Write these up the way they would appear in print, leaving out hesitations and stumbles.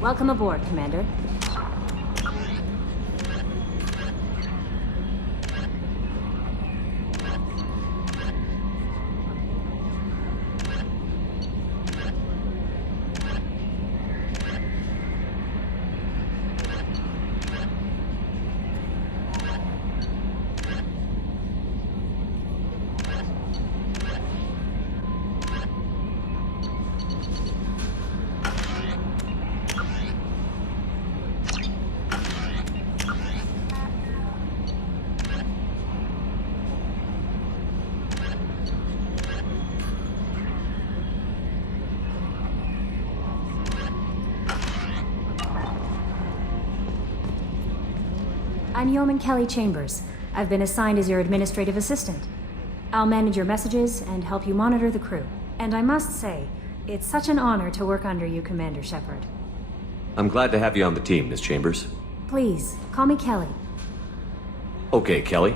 Welcome aboard, Commander. I'm Yeoman Kelly Chambers. I've been assigned as your administrative assistant. I'll manage your messages and help you monitor the crew. And I must say, it's such an honor to work under you, Commander Shepard. I'm glad to have you on the team, Miss Chambers. Please, call me Kelly. Okay, Kelly.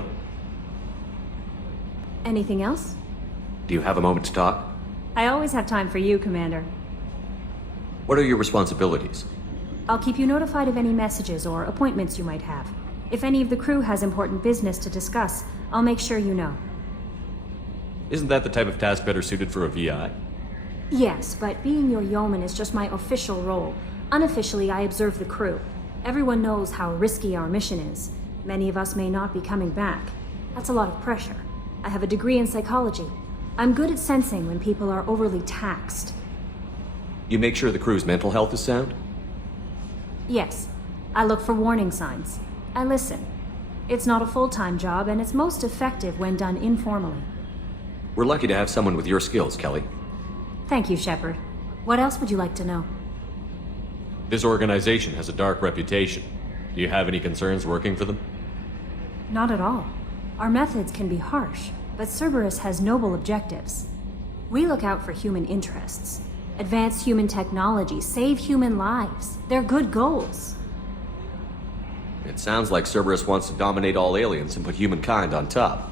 Anything else? Do you have a moment to talk? I always have time for you, Commander. What are your responsibilities? I'll keep you notified of any messages or appointments you might have. If any of the crew has important business to discuss, I'll make sure you know. Isn't that the type of task better suited for a VI? Yes, but being your yeoman is just my official role. Unofficially, I observe the crew. Everyone knows how risky our mission is. Many of us may not be coming back. That's a lot of pressure. I have a degree in psychology. I'm good at sensing when people are overly taxed. You make sure the crew's mental health is sound? Yes. I look for warning signs. I listen. It's not a full-time job, and it's most effective when done informally. We're lucky to have someone with your skills, Kelly. Thank you, Shepard. What else would you like to know? This organization has a dark reputation. Do you have any concerns working for them? Not at all. Our methods can be harsh, but Cerberus has noble objectives. We look out for human interests. Advance human technology, save human lives. They're good goals. It sounds like Cerberus wants to dominate all aliens and put humankind on top.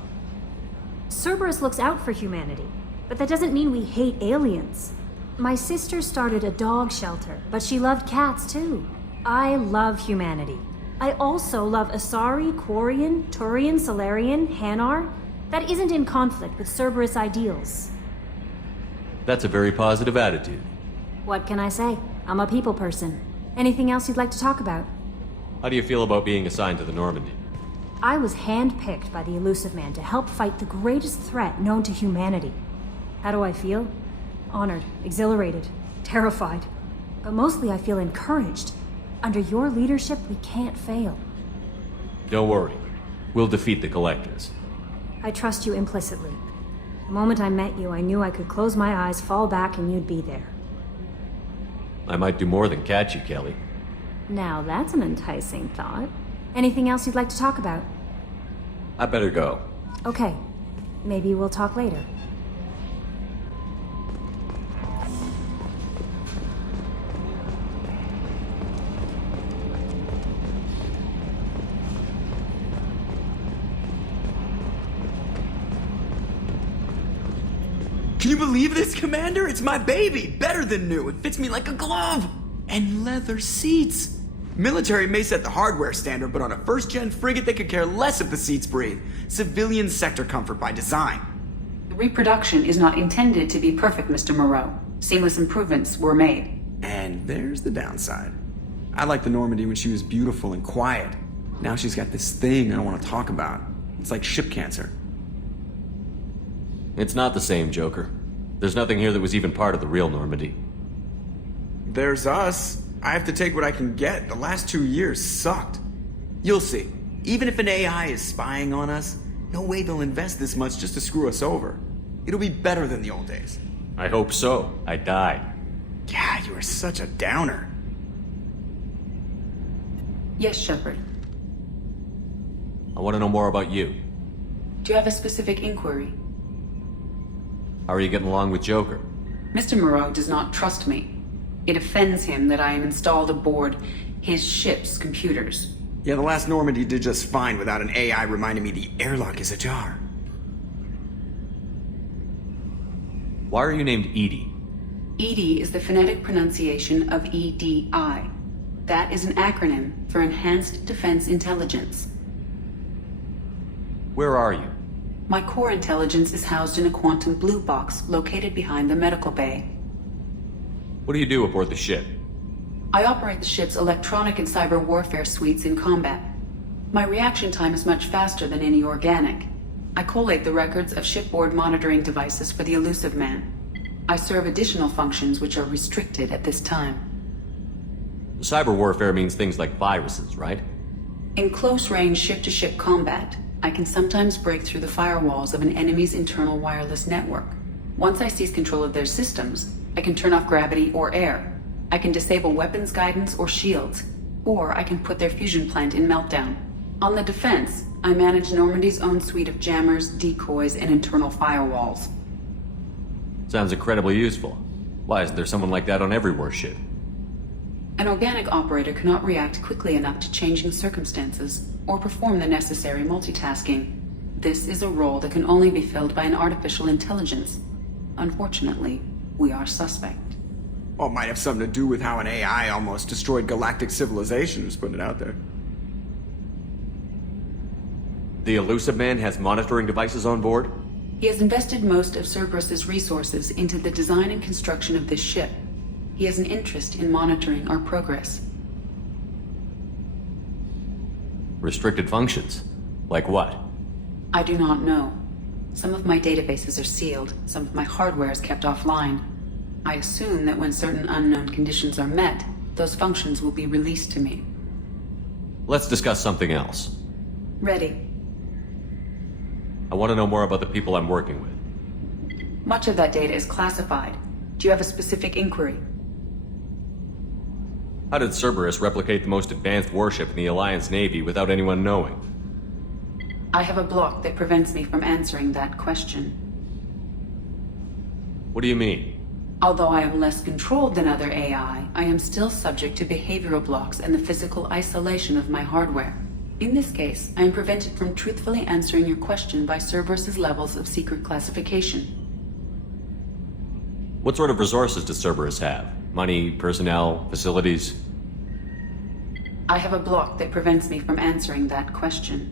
Cerberus looks out for humanity, but that doesn't mean we hate aliens. My sister started a dog shelter, but she loved cats too. I love humanity. I also love Asari, Quarian, Turian, Solarian, Hanar. That isn't in conflict with Cerberus ideals. That's a very positive attitude. What can I say? I'm a people person. Anything else you'd like to talk about? How do you feel about being assigned to the Normandy? I was handpicked by the Elusive Man to help fight the greatest threat known to humanity. How do I feel? Honored, exhilarated, terrified. But mostly I feel encouraged. Under your leadership, we can't fail. Don't worry. We'll defeat the Collectors. I trust you implicitly. The moment I met you, I knew I could close my eyes, fall back, and you'd be there. I might do more than catch you, Kelly. Now that's an enticing thought. Anything else you'd like to talk about? I better go. Okay. Maybe we'll talk later. Can you believe this, Commander? It's my baby! Better than new. It fits me like a glove! And leather seats! Military may set the hardware standard, but on a first-gen frigate they could care less if the seats breathe. Civilian sector comfort by design. The reproduction is not intended to be perfect, Mr. Moreau. Seamless improvements were made. And there's the downside. I liked the Normandy when she was beautiful and quiet. Now she's got this thing I don't want to talk about. It's like ship cancer. It's not the same, Joker. There's nothing here that was even part of the real Normandy. There's us. I have to take what I can get. The last 2 years sucked. You'll see. Even if an AI is spying on us, no way they'll invest this much just to screw us over. It'll be better than the old days. I hope so. I died. Yeah, you are such a downer. Yes, Shepard. I want to know more about you. Do you have a specific inquiry? How are you getting along with Joker? Mr. Moreau does not trust me. It offends him that I am installed aboard his ship's computers. Yeah, the last Normandy did just fine without an AI reminding me the airlock is ajar. Why are you named Edie? EDI is the phonetic pronunciation of EDI. That is an acronym for Enhanced Defense Intelligence. Where are you? My core intelligence is housed in a quantum blue box located behind the medical bay. What do you do aboard the ship? I operate the ship's electronic and cyber warfare suites in combat. My reaction time is much faster than any organic. I collate the records of shipboard monitoring devices for the Elusive Man. I serve additional functions which are restricted at this time. Cyber warfare means things like viruses, right? In close-range ship-to-ship combat, I can sometimes break through the firewalls of an enemy's internal wireless network. Once I seize control of their systems, I can turn off gravity or air. I can disable weapons guidance or shields, or I can put their fusion plant in meltdown. On the defense, I manage Normandy's own suite of jammers, decoys, and internal firewalls. Sounds incredibly useful. Why isn't there someone like that on every warship? An organic operator cannot react quickly enough to changing circumstances or perform the necessary multitasking. This is a role that can only be filled by an artificial intelligence. Unfortunately, we are suspect. Well, it might have something to do with how an AI almost destroyed galactic civilization, just putting it out there. The Elusive Man has monitoring devices on board? He has invested most of Cerberus's resources into the design and construction of this ship. He has an interest in monitoring our progress. Restricted functions? Like what? I do not know. Some of my databases are sealed, some of my hardware is kept offline. I assume that when certain unknown conditions are met, those functions will be released to me. Let's discuss something else. Ready. I want to know more about the people I'm working with. Much of that data is classified. Do you have a specific inquiry? How did Cerberus replicate the most advanced warship in the Alliance Navy without anyone knowing? I have a block that prevents me from answering that question. What do you mean? Although I am less controlled than other AI, I am still subject to behavioral blocks and the physical isolation of my hardware. In this case, I am prevented from truthfully answering your question by Cerberus's levels of secret classification. What sort of resources does Cerberus have? Money, personnel, facilities? I have a block that prevents me from answering that question.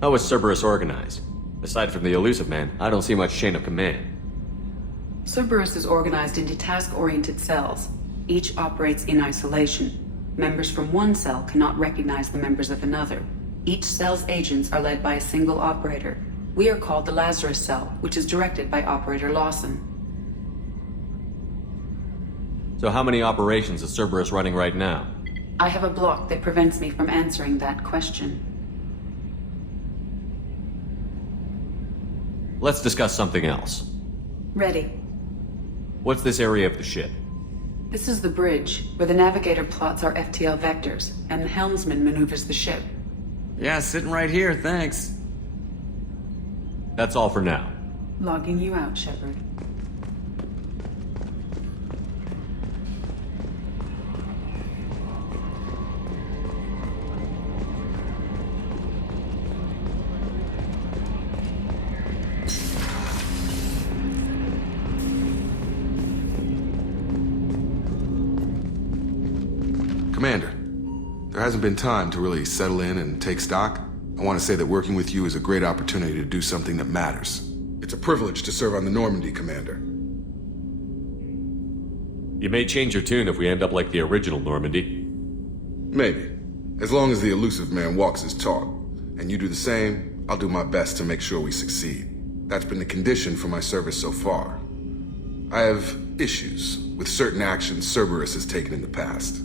How is Cerberus organized? Aside from the Elusive Man, I don't see much chain of command. Cerberus is organized into task-oriented cells. Each operates in isolation. Members from one cell cannot recognize the members of another. Each cell's agents are led by a single operator. We are called the Lazarus Cell, which is directed by Operator Lawson. So how many operations is Cerberus running right now? I have a block that prevents me from answering that question. Let's discuss something else. Ready. What's this area of the ship? This is the bridge, where the navigator plots our FTL vectors, and the helmsman maneuvers the ship. Yeah, sitting right here, thanks. That's all for now. Logging you out, Shepard. Commander, there hasn't been time to really settle in and take stock. I want to say that working with you is a great opportunity to do something that matters. It's a privilege to serve on the Normandy, Commander. You may change your tune if we end up like the original Normandy. Maybe. As long as the Elusive Man walks his talk, and you do the same, I'll do my best to make sure we succeed. That's been the condition for my service so far. I have issues with certain actions Cerberus has taken in the past.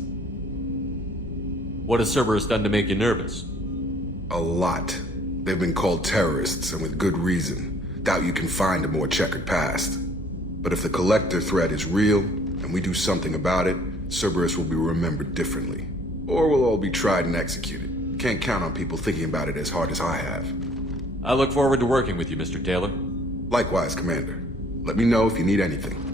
What has Cerberus done to make you nervous? A lot. They've been called terrorists, and with good reason. Doubt you can find a more checkered past. But if the Collector threat is real, and we do something about it, Cerberus will be remembered differently. Or we'll all be tried and executed. Can't count on people thinking about it as hard as I have. I look forward to working with you, Mr. Taylor. Likewise, Commander. Let me know if you need anything.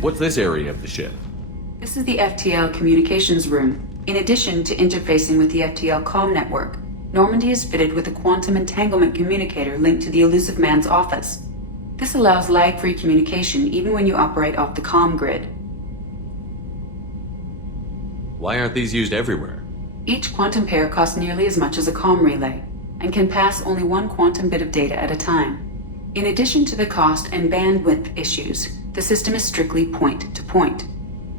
What's this area of the ship? This is the FTL communications room. In addition to interfacing with the FTL comm network, Normandy is fitted with a quantum entanglement communicator linked to the Elusive Man's office. This allows lag-free communication even when you operate off the comm grid. Why aren't these used everywhere? Each quantum pair costs nearly as much as a comm relay, and can pass only one quantum bit of data at a time. In addition to the cost and bandwidth issues, the system is strictly point-to-point.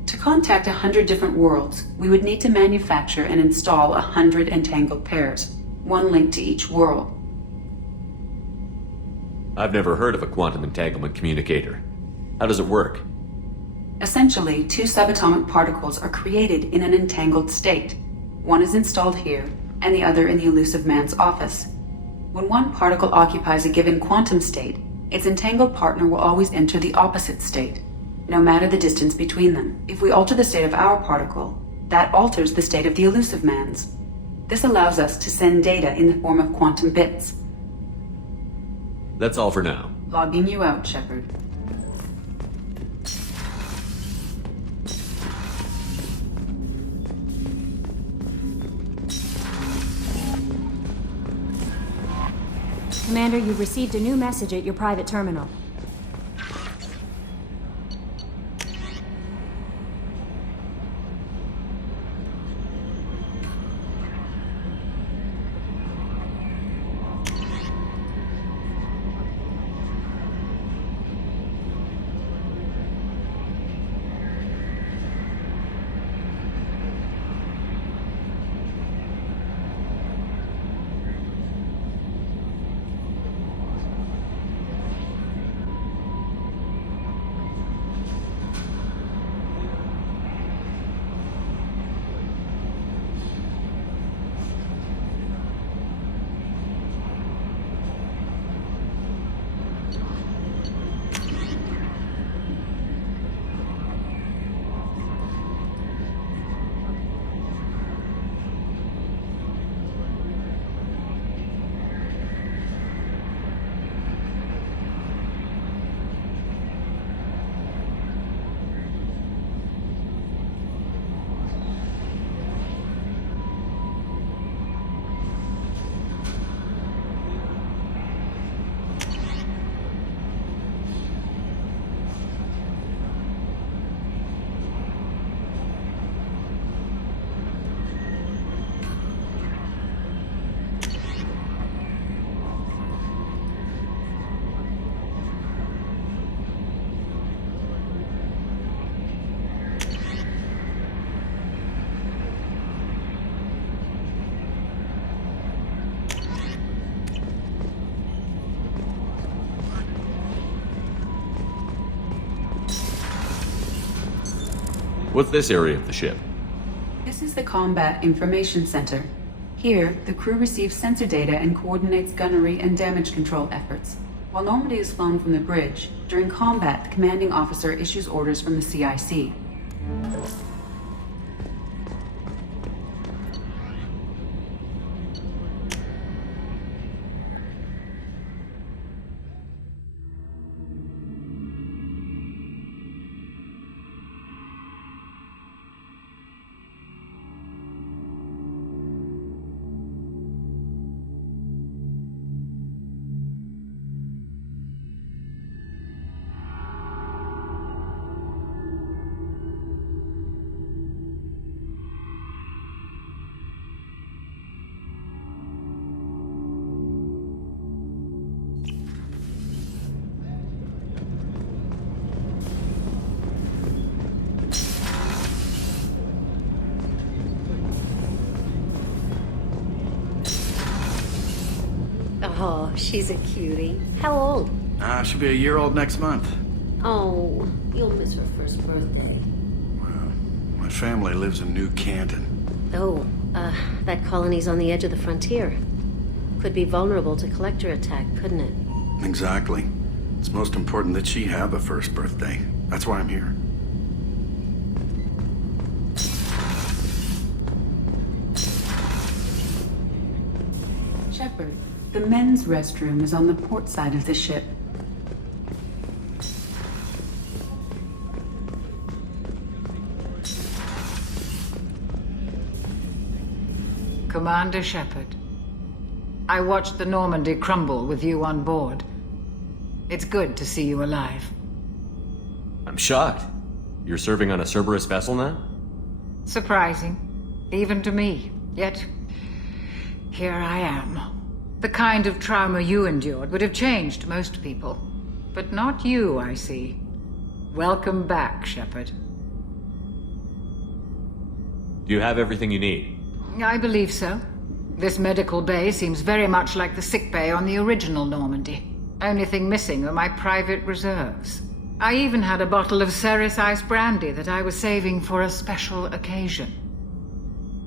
To contact 100 different worlds, we would need to manufacture and install 100 entangled pairs, one link to each world. I've never heard of a quantum entanglement communicator. How does it work? Essentially, two subatomic particles are created in an entangled state. One is installed here, and the other in the Elusive Man's office. When one particle occupies a given quantum state, its entangled partner will always enter the opposite state, no matter the distance between them. If we alter the state of our particle, that alters the state of the Elusive Man's. This allows us to send data in the form of quantum bits. That's all for now. Logging you out, Shepard. Commander, you've received a new message at your private terminal. What's this area of the ship? This is the Combat Information Center. Here, the crew receives sensor data and coordinates gunnery and damage control efforts. While Normandy is flown from the bridge, during combat, the commanding officer issues orders from the CIC. Oh, she's a cutie. How old? She'll be a year old next month. Oh, you'll miss her first birthday. Well, my family lives in New Canton. Oh, that colony's on the edge of the frontier. Could be vulnerable to collector attack, couldn't it? Exactly. It's most important that she have a first birthday. That's why I'm here. Shepard, the men's restroom is on the port side of the ship. Commander Shepard. I watched the Normandy crumble with you on board. It's good to see you alive. I'm shocked. You're serving on a Cerberus vessel now? Surprising, even to me. Yet, here I am. The kind of trauma you endured would have changed most people. But not you, I see. Welcome back, Shepard. Do you have everything you need? I believe so. This medical bay seems very much like the sick bay on the original Normandy. Only thing missing are my private reserves. I even had a bottle of Ceres Ice brandy that I was saving for a special occasion.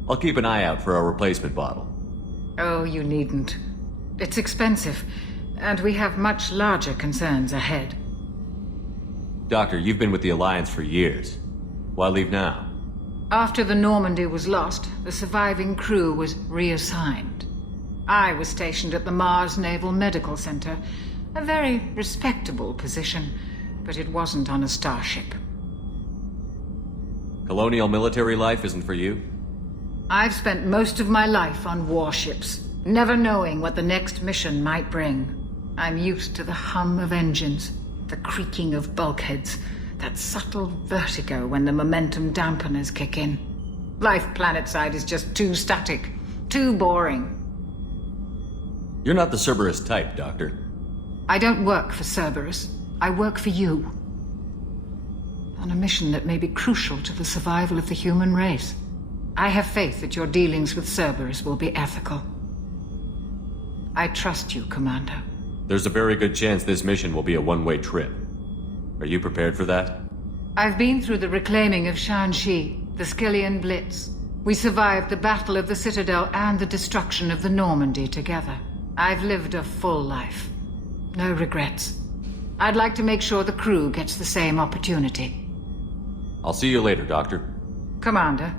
I'll keep an eye out for a replacement bottle. Oh, you needn't. It's expensive, and we have much larger concerns ahead. Doctor, you've been with the Alliance for years. Why leave now? After the Normandy was lost, the surviving crew was reassigned. I was stationed at the Mars Naval Medical Center, a very respectable position, but it wasn't on a starship. Colonial military life isn't for you? I've spent most of my life on warships, never knowing what the next mission might bring. I'm used to the hum of engines, the creaking of bulkheads, that subtle vertigo when the momentum dampeners kick in. Life planetside is just too static, too boring. You're not the Cerberus type, Doctor. I don't work for Cerberus. I work for you. On a mission that may be crucial to the survival of the human race. I have faith that your dealings with Cerberus will be ethical. I trust you, Commander. There's a very good chance this mission will be a one-way trip. Are you prepared for that? I've been through the reclaiming of Shanxi, the Skillian Blitz. We survived the Battle of the Citadel and the destruction of the Normandy together. I've lived a full life. No regrets. I'd like to make sure the crew gets the same opportunity. I'll see you later, Doctor. Commander.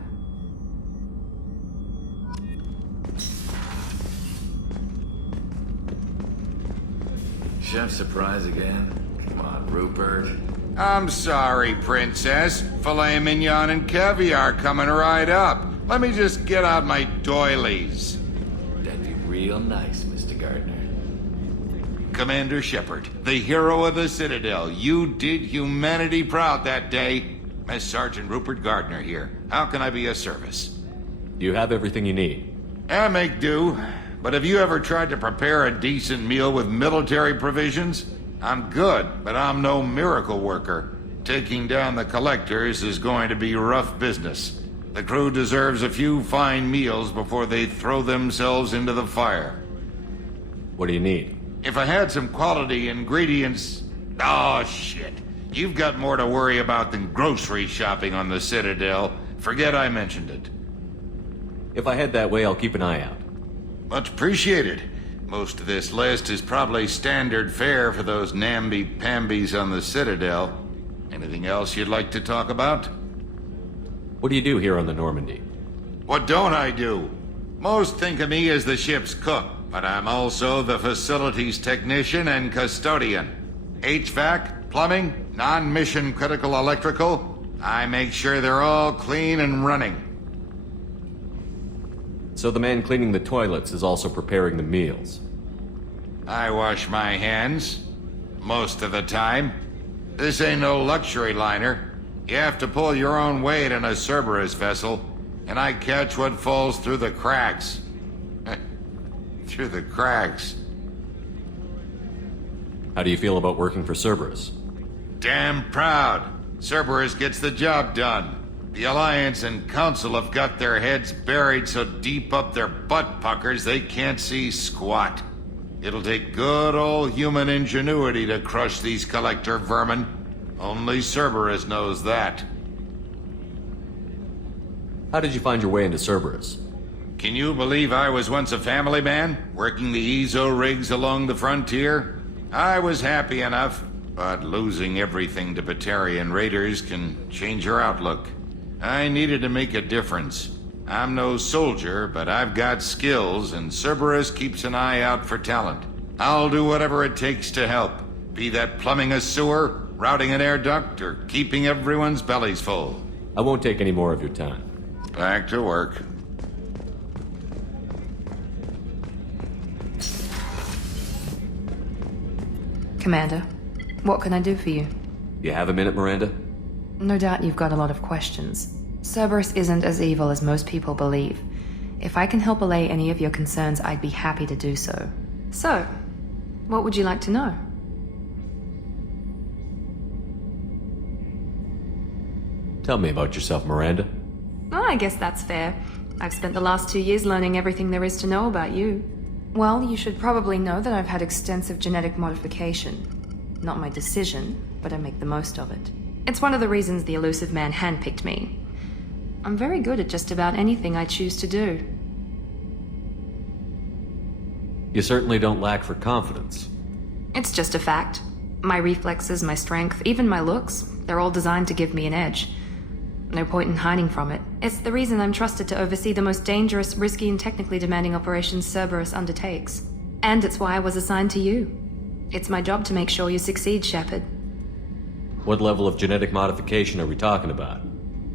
Chef surprise again? Come on, Rupert. I'm sorry, Princess. Filet mignon and caviar coming right up. Let me just get out my doilies. That'd be real nice, Mr. Gardner. Commander Shepard, the hero of the Citadel. You did humanity proud that day. Master Sergeant Rupert Gardner here. How can I be of service? Do you have everything you need? I make do. But have you ever tried to prepare a decent meal with military provisions? I'm good, but I'm no miracle worker. Taking down the collectors is going to be rough business. The crew deserves a few fine meals before they throw themselves into the fire. What do you need? If I had some quality ingredients... Oh, shit. You've got more to worry about than grocery shopping on the Citadel. Forget I mentioned it. If I head that way, I'll keep an eye out. Much appreciated. Most of this list is probably standard fare for those namby-pambies on the Citadel. Anything else you'd like to talk about? What do you do here on the Normandy? What don't I do? Most think of me as the ship's cook, but I'm also the facilities technician and custodian. HVAC, plumbing, non-mission critical electrical. I make sure they're all clean and running. So the man cleaning the toilets is also preparing the meals. I wash my hands. Most of the time. This ain't no luxury liner. You have to pull your own weight in a Cerberus vessel, and I catch what falls through the cracks. Through the cracks. How do you feel about working for Cerberus? Damn proud. Cerberus gets the job done. The Alliance and Council have got their heads buried so deep up their butt puckers they can't see squat. It'll take good old human ingenuity to crush these collector vermin. Only Cerberus knows that. How did you find your way into Cerberus? Can you believe I was once a family man, working the EZO rigs along the frontier? I was happy enough, but losing everything to Batarian raiders can change your outlook. I needed to make a difference. I'm no soldier, but I've got skills, and Cerberus keeps an eye out for talent. I'll do whatever it takes to help, be that plumbing a sewer, routing an air duct, or keeping everyone's bellies full. I won't take any more of your time. Back to work. Commander, what can I do for you? You have a minute, Miranda? No doubt you've got a lot of questions. Cerberus isn't as evil as most people believe. If I can help allay any of your concerns, I'd be happy to do so. So, what would you like to know? Tell me about yourself, Miranda. Oh, I guess that's fair. I've spent the last 2 years learning everything there is to know about you. Well, you should probably know that I've had extensive genetic modification. Not my decision, but I make the most of it. It's one of the reasons the elusive man handpicked me. I'm very good at just about anything I choose to do. You certainly don't lack for confidence. It's just a fact. My reflexes, my strength, even my looks, they're all designed to give me an edge. No point in hiding from it. It's the reason I'm trusted to oversee the most dangerous, risky, and technically demanding operations Cerberus undertakes. And it's why I was assigned to you. It's my job to make sure you succeed, Shepard. What level of genetic modification are we talking about?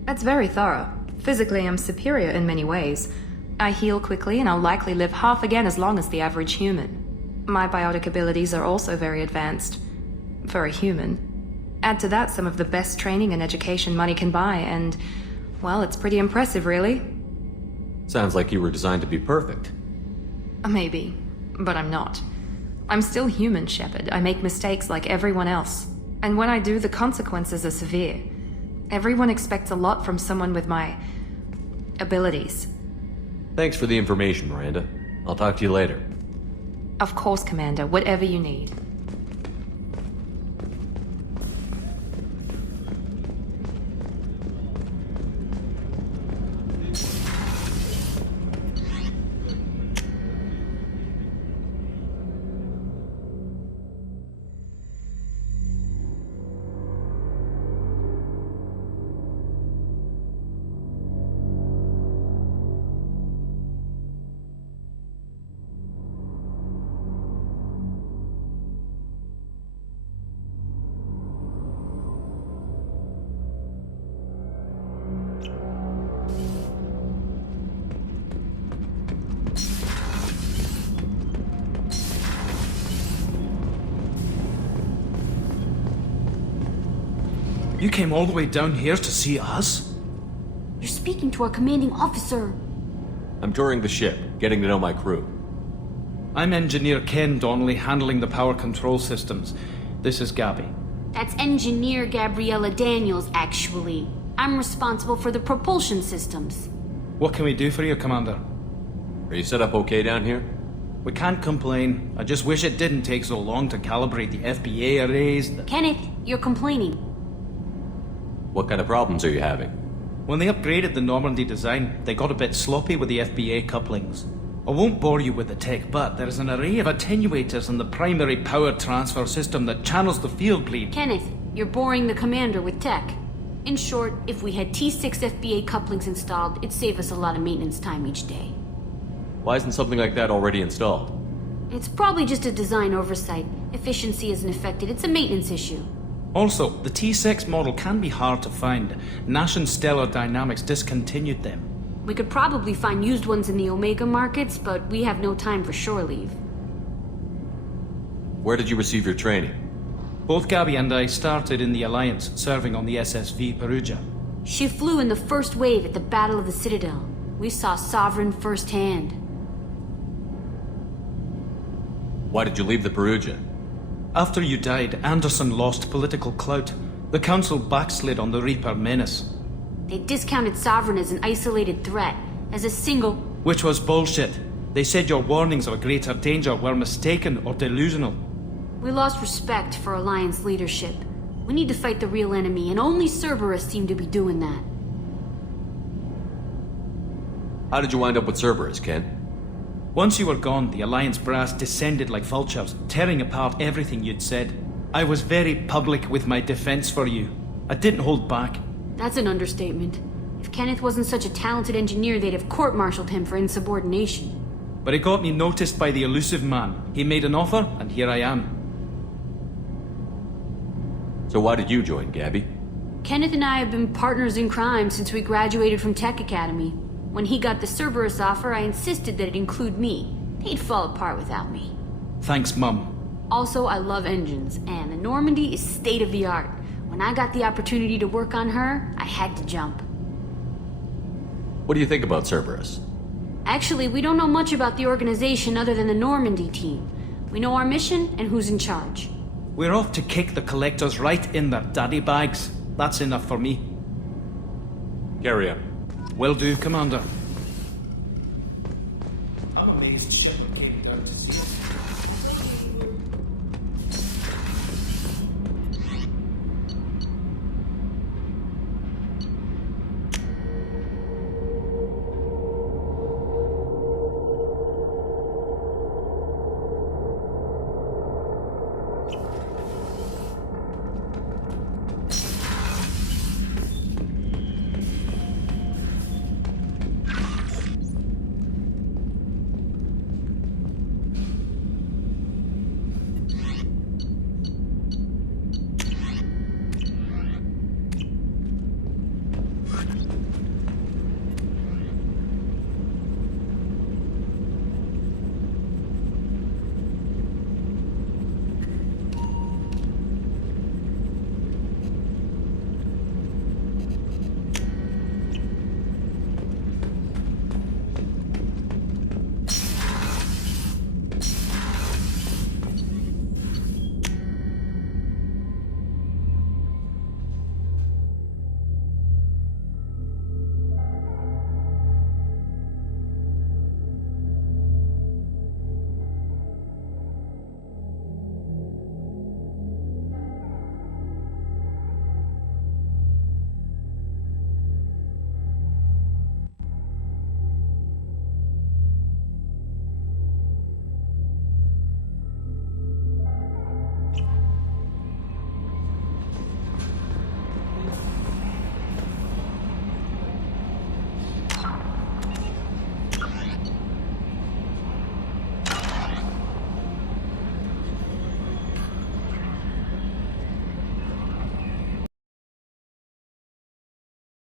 That's very thorough. Physically, I'm superior in many ways. I heal quickly, and I'll likely live half again as long as the average human. My biotic abilities are also very advanced. For a human. Add to that some of the best training and education money can buy, and, well, it's pretty impressive, really. Sounds like you were designed to be perfect. Maybe, but I'm not. I'm still human, Shepard. I make mistakes like everyone else. And when I do, the consequences are severe. Everyone expects a lot from someone with my abilities. Thanks for the information, Miranda. I'll talk to you later. Of course, Commander. Whatever you need. You came all the way down here to see us? You're speaking to our commanding officer. I'm touring the ship, getting to know my crew. I'm Engineer Ken Donnelly, handling the power control systems. This is Gabby. That's Engineer Gabriella Daniels, actually. I'm responsible for the propulsion systems. What can we do for you, Commander? Are you set up okay down here? We can't complain. I just wish it didn't take so long to calibrate the FBA arrays. Kenneth, you're complaining. What kind of problems are you having? When they upgraded the Normandy design, they got a bit sloppy with the FBA couplings. I won't bore you with the tech, but there is an array of attenuators in the primary power transfer system that channels the field bleed. Kenneth, you're boring the commander with tech. In short, if we had T6 FBA couplings installed, it'd save us a lot of maintenance time each day. Why isn't something like that already installed? It's probably just a design oversight. Efficiency isn't affected, it's a maintenance issue. Also, the T6 model can be hard to find. Nash and Stellar Dynamics discontinued them. We could probably find used ones in the Omega markets, but we have no time for shore leave. Where did you receive your training? Both Gabby and I started in the Alliance, serving on the SSV Perugia. She flew in the first wave at the Battle of the Citadel. We saw Sovereign firsthand. Why did you leave the Perugia? After you died, Anderson lost political clout. The Council backslid on the Reaper menace. They discounted Sovereign as an isolated threat, as a single... Which was bullshit. They said your warnings of a greater danger were mistaken or delusional. We lost respect for Alliance leadership. We need to fight the real enemy, and only Cerberus seemed to be doing that. How did you wind up with Cerberus, Ken? Once you were gone, the Alliance brass descended like vultures, tearing apart everything you'd said. I was very public with my defense for you. I didn't hold back. That's an understatement. If Kenneth wasn't such a talented engineer, they'd have court-martialed him for insubordination. But it got me noticed by the elusive man. He made an offer, and here I am. So why did you join, Gabby? Kenneth and I have been partners in crime since we graduated from Tech Academy. When he got the Cerberus offer, I insisted that it include me. He'd fall apart without me. Thanks, Mum. Also, I love engines, and the Normandy is state of the art. When I got the opportunity to work on her, I had to jump. What do you think about Cerberus? Actually, we don't know much about the organization other than the Normandy team. We know our mission and who's in charge. We're off to kick the Collectors right in their daddy bags. That's enough for me. Carry on. Will do, Commander. I'm amazed Shepard came down to see us.